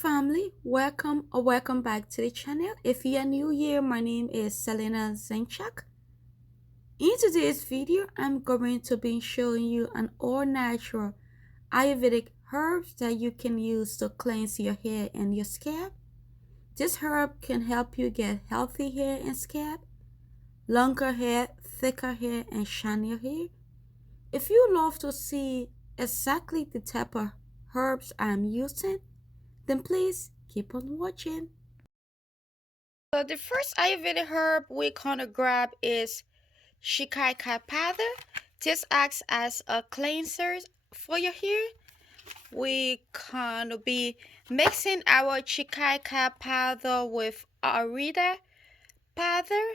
family, welcome or welcome back to the channel. If you are new here, my name is selinazinchuk. In today's video, I'm going to be showing you an all-natural Ayurvedic herbs that you can use to cleanse your hair and your scalp. This herb can help you get healthy hair and scalp, longer hair, thicker hair, and shinier hair. If you love to see exactly the type of herbs I'm using, then please keep on watching. So the first Ayurvedic herb we're gonna grab is Shikaika powder. This acts as a cleanser for your hair. We gonna be mixing our Shikaika powder with Ayurveda powder.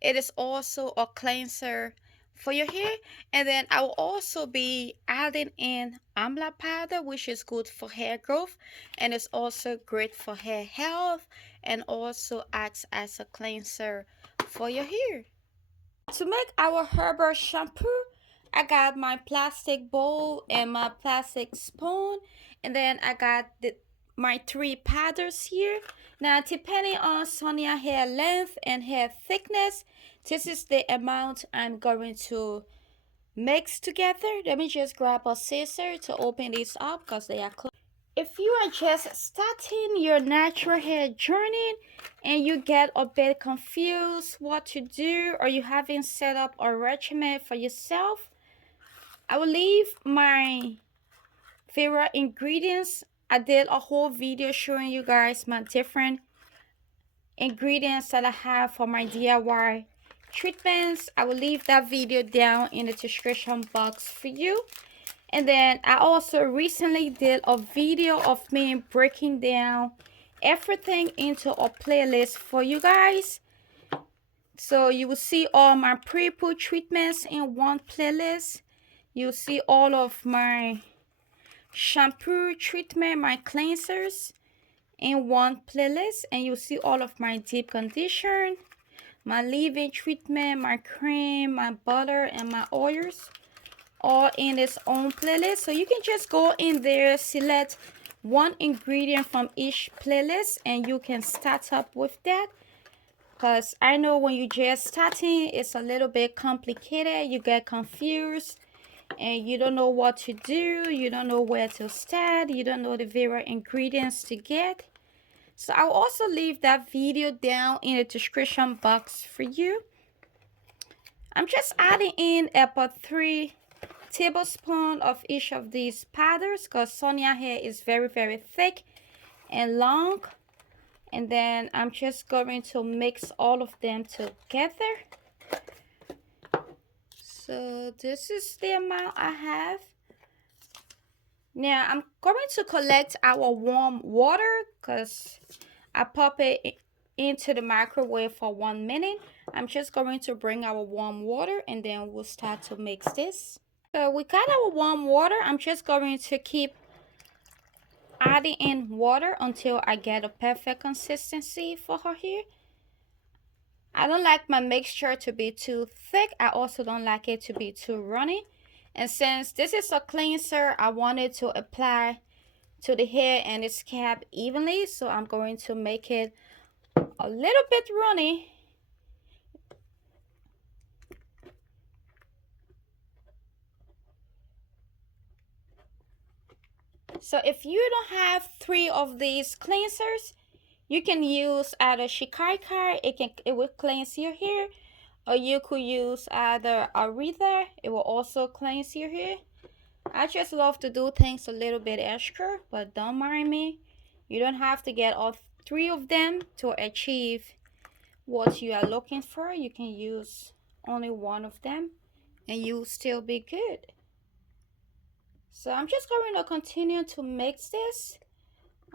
It is also a cleanser for your hair. And then I will also be adding in amla powder, which is good for hair growth and it's also great for hair health and also acts as a cleanser for your hair. To make our herbal shampoo, I got my plastic bowl and my plastic spoon, and then I got my 3 powders here. Now, depending on Sonia hair length and hair thickness, this is the amount I'm going to mix together. Let me just grab a scissor to open these up because they are closed. If you are just starting your natural hair journey and you get a bit confused what to do, or you haven't set up a regimen for yourself, I will leave my favorite ingredients. I did a whole video showing you guys my different ingredients that I have for my DIY treatments. I will leave that video down in the description box for you. And then I also recently did a video of me breaking down everything into a playlist for you guys. So you will see all my pre-poo treatments in one playlist. You'll see all of my shampoo treatment, my cleansers in one playlist. And you'll see all of my deep condition, my leave-in treatment, my cream, my butter, and my oils, all in its own playlist. So you can just go in there, select one ingredient from each playlist, and you can start up with that. Because I know when you just starting, it's a little bit complicated. You get confused and you don't know what to do. You don't know where to start. You don't know the various ingredients to get. So I'll also leave that video down in the description box for you. I'm just adding in about 3 tablespoons of each of these powders because Sonia hair is very thick and long. And then I'm just going to mix all of them together. So this is the amount I have. Now I'm going to collect our warm water because I pop it into the microwave for 1 minute. I'm just going to bring our warm water and then we'll start to mix this. So we got our warm water. I'm just going to keep adding in water until I get a perfect consistency for her hair. I don't like my mixture to be too thick. I also don't like it to be too runny. And since this is a cleanser, I wanted to apply to the hair and the scalp evenly. So I'm going to make it a little bit runny. So if you don't have 3 of these cleansers, you can use either Shikaika, it will cleanse your hair, or you could use either Ayurveda, it will also cleanse your hair. I just love to do things a little bit extra, but don't mind me. You don't have to get all 3 of them to achieve what you are looking for. You can use only 1 of them and you'll still be good. So I'm just going to continue to mix this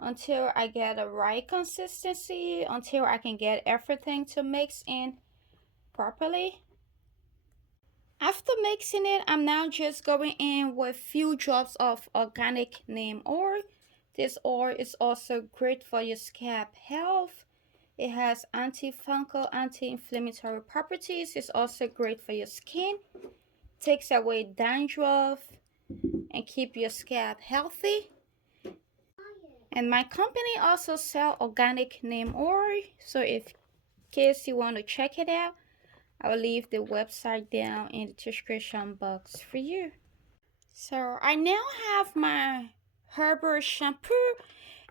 until I get a right consistency, until I can get everything to mix in properly. After mixing it, I'm now just going in with few drops of organic neem oil. This oil is also great for your scalp health. It has antifungal, anti-inflammatory properties. It's also great for your skin. Takes away dandruff and keep your scalp healthy. And my company also sell organic neem oil. So if case you want to check it out, I will leave the website down in the description box for you. So I now have my Herbal shampoo.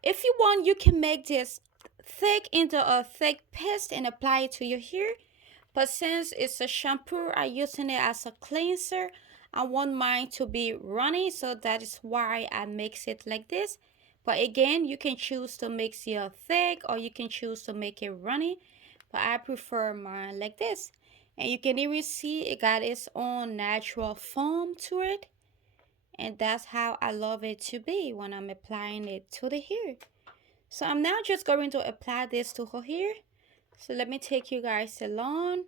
If you want, you can make this thick into a thick paste and apply it to your hair. But since it's a shampoo, I'm using it as a cleanser. I want mine to be runny, so that is why I mix it like this. But again, you can choose to mix it thick or you can choose to make it runny. But I prefer mine like this. And you can even see it got its own natural foam to it. And that's how I love it to be when I'm applying it to the hair. So I'm now just going to apply this to her hair. So let me take you guys along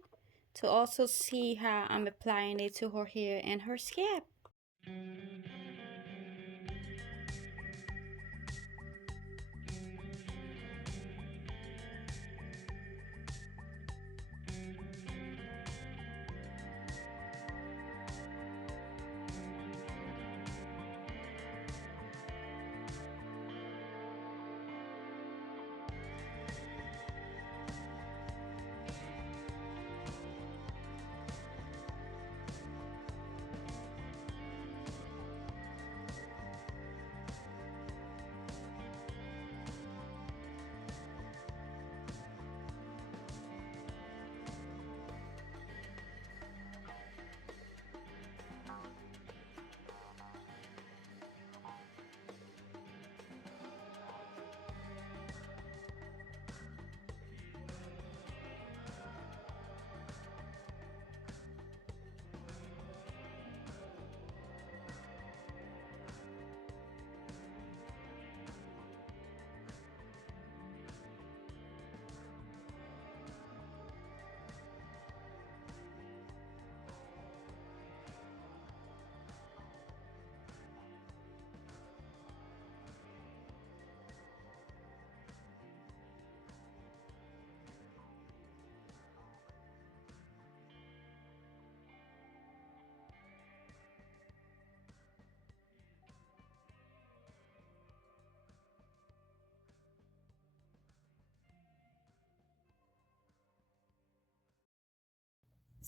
to also see how I'm applying it to her hair and her scalp.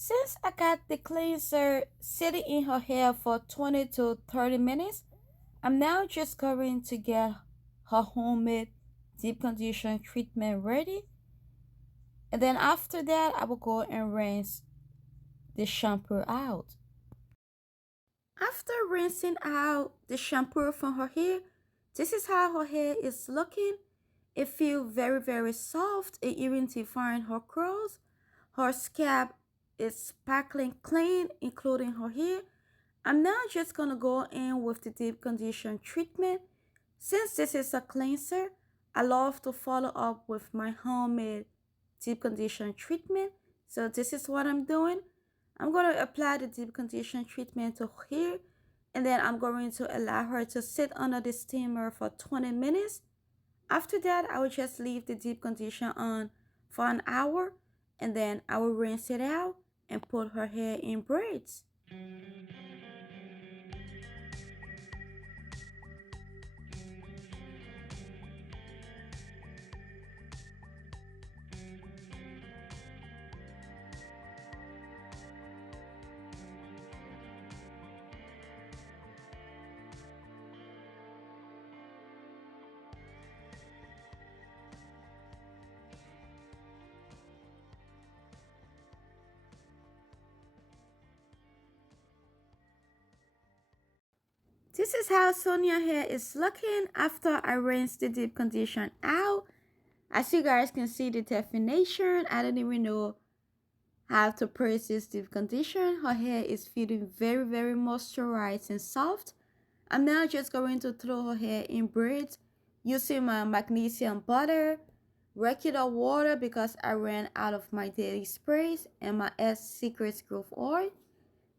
Since I got the cleanser sitting in her hair for 20 to 30 minutes, I'm now just going to get her homemade deep condition treatment ready. And then after that, I will go and rinse the shampoo out. After rinsing out the shampoo from her hair, this is how her hair is looking. It feels very, very soft. It even defines her curls. Her scalp is sparkling clean, including her hair. I'm now just gonna go in with the deep condition treatment. Since this is a cleanser, I love to follow up with my homemade deep condition treatment. So this is what I'm doing. I'm going to apply the deep condition treatment to hair, and then I'm going to allow her to sit under the steamer for 20 minutes. After that, I will just leave the deep condition on for an hour, and then I will rinse it out and put her hair in braids. This is how Sonia hair is looking after I rinsed the deep condition out. As you guys can see the definition, I don't even know how to praise this deep condition. Her hair is feeling very, very moisturized and soft. I'm now just going to throw her hair in braids using my magnesium butter, regular water because I ran out of my daily sprays, and my S Secrets Growth Oil.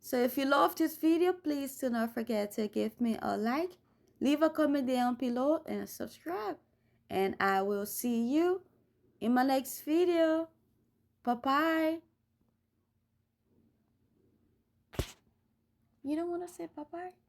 So if you love this video, please do not forget to give me a like, leave a comment down below, and subscribe. And I will see you in my next video. Bye-bye. You don't want to say bye-bye?